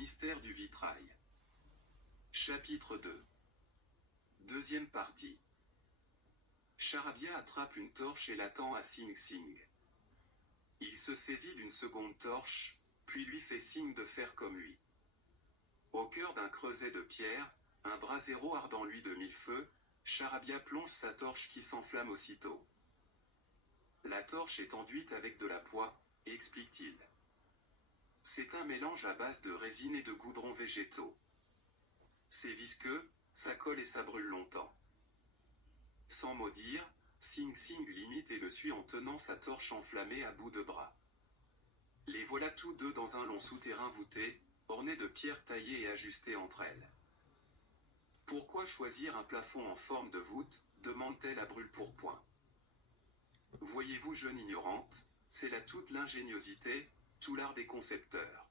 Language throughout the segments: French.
mystère du vitrail. Chapitre 2. Deuxième partie. Charabia attrape une torche et l'attend à Sing Sing. Il se saisit d'une seconde torche, puis lui fait signe de faire comme lui. Au cœur d'un creuset de pierre, un brasero ardent lui de mille feux, Charabia plonge sa torche qui s'enflamme aussitôt. La torche est enduite avec de la poix, explique-t-il. C'est un mélange à base de résine et de goudrons végétaux. C'est visqueux, ça colle et ça brûle longtemps. Sans mot dire, Sing Sing l'imite et le suit en tenant sa torche enflammée à bout de bras. Les voilà tous deux dans un long souterrain voûté, orné de pierres taillées et ajustées entre elles. Pourquoi choisir un plafond en forme de voûte, demande-t-elle à brûle-pourpoint. Voyez-vous, jeune ignorante, c'est là toute l'ingéniosité, tout l'art des concepteurs.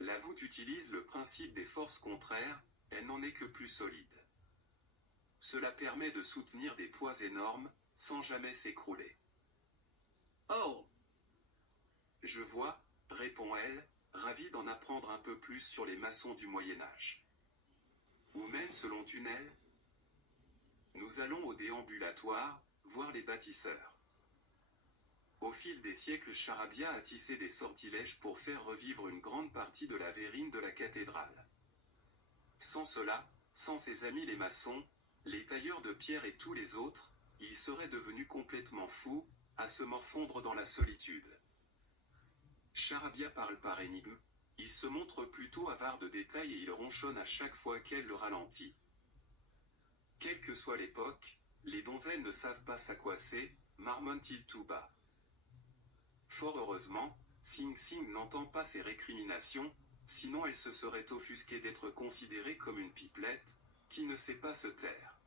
La voûte utilise le principe des forces contraires, elle n'en est que plus solide. Cela permet de soutenir des poids énormes, sans jamais s'écrouler. Oh! Je vois, répond-elle, ravie d'en apprendre un peu plus sur les maçons du Moyen-Âge. Ou même selon tunnel. Nous allons au déambulatoire, voir les bâtisseurs. Au fil des siècles, Charabia a tissé des sortilèges pour faire revivre une grande partie de la verrine de la cathédrale. Sans cela, sans ses amis les maçons, les tailleurs de pierre et tous les autres, il serait devenu complètement fou, à se morfondre dans la solitude. Charabia parle par énigme, il se montre plutôt avare de détails et il ronchonne à chaque fois qu'elle le ralentit. Quelle que soit l'époque, les donzelles ne savent pas s'acoisser, marmonne-t-il tout bas. Fort heureusement, Sing Sing n'entend pas ces récriminations, sinon elle se serait offusquée d'être considérée comme une pipelette, qui ne sait pas se taire.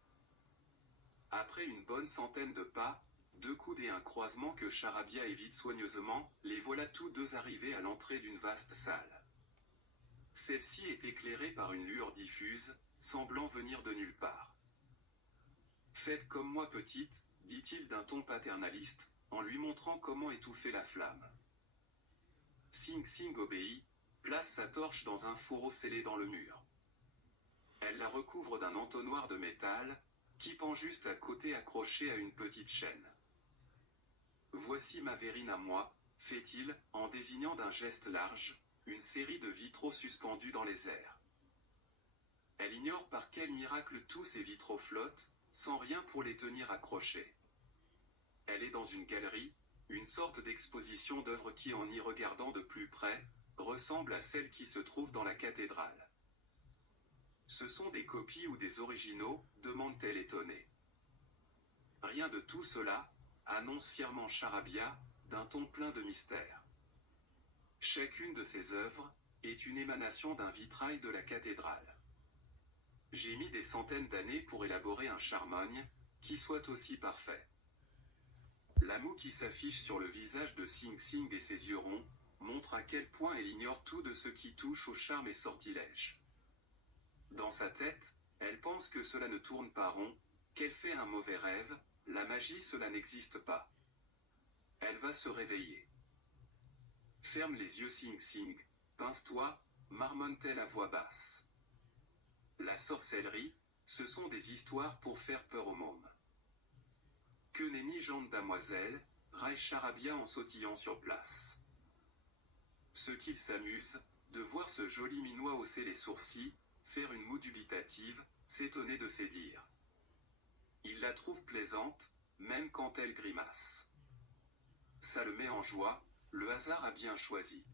Après une bonne centaine de pas, 2 coudes et un croisement que Charabia évite soigneusement, les voilà tous deux arrivés à l'entrée d'une vaste salle. Celle-ci est éclairée par une lueur diffuse, semblant venir de nulle part. « Faites comme moi, petite, » dit-il d'un ton paternaliste, en lui montrant comment étouffer la flamme. Sing Sing obéit, place sa torche dans un fourreau scellé dans le mur. Elle la recouvre d'un entonnoir de métal, qui pend juste à côté accroché à une petite chaîne. « Voici ma verrine à moi, fait-il, en désignant d'un geste large, une série de vitraux suspendus dans les airs. Elle ignore par quel miracle tous ces vitraux flottent, sans rien pour les tenir accrochés. Elle est dans une galerie, une sorte d'exposition d'œuvres qui, en y regardant de plus près, ressemble à celle qui se trouve dans la cathédrale. Ce sont des copies ou des originaux, demande-t-elle étonnée. Rien de tout cela, annonce fièrement Charabia, d'un ton plein de mystère. Chacune de ces œuvres est une émanation d'un vitrail de la cathédrale. J'ai mis des centaines d'années pour élaborer un charmogne, qui soit aussi parfait. La moue qui s'affiche sur le visage de Sing Sing et ses yeux ronds, montre à quel point elle ignore tout de ce qui touche au charme et sortilège. Dans sa tête, elle pense que cela ne tourne pas rond, qu'elle fait un mauvais rêve, la magie cela n'existe pas. Elle va se réveiller. Ferme les yeux Sing Sing, pince-toi, marmonne-t-elle à voix basse. La sorcellerie, ce sont des histoires pour faire peur aux mômes. Que nenni jante damoiselle, raille Charabia en sautillant sur place. Ce qu'il s'amuse, de voir ce joli minois hausser les sourcils, faire une moue dubitative, s'étonner de ses dires. Il la trouve plaisante, même quand elle grimace. Ça le met en joie, le hasard a bien choisi.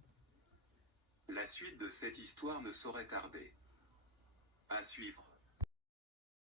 La suite de cette histoire ne saurait tarder. À suivre.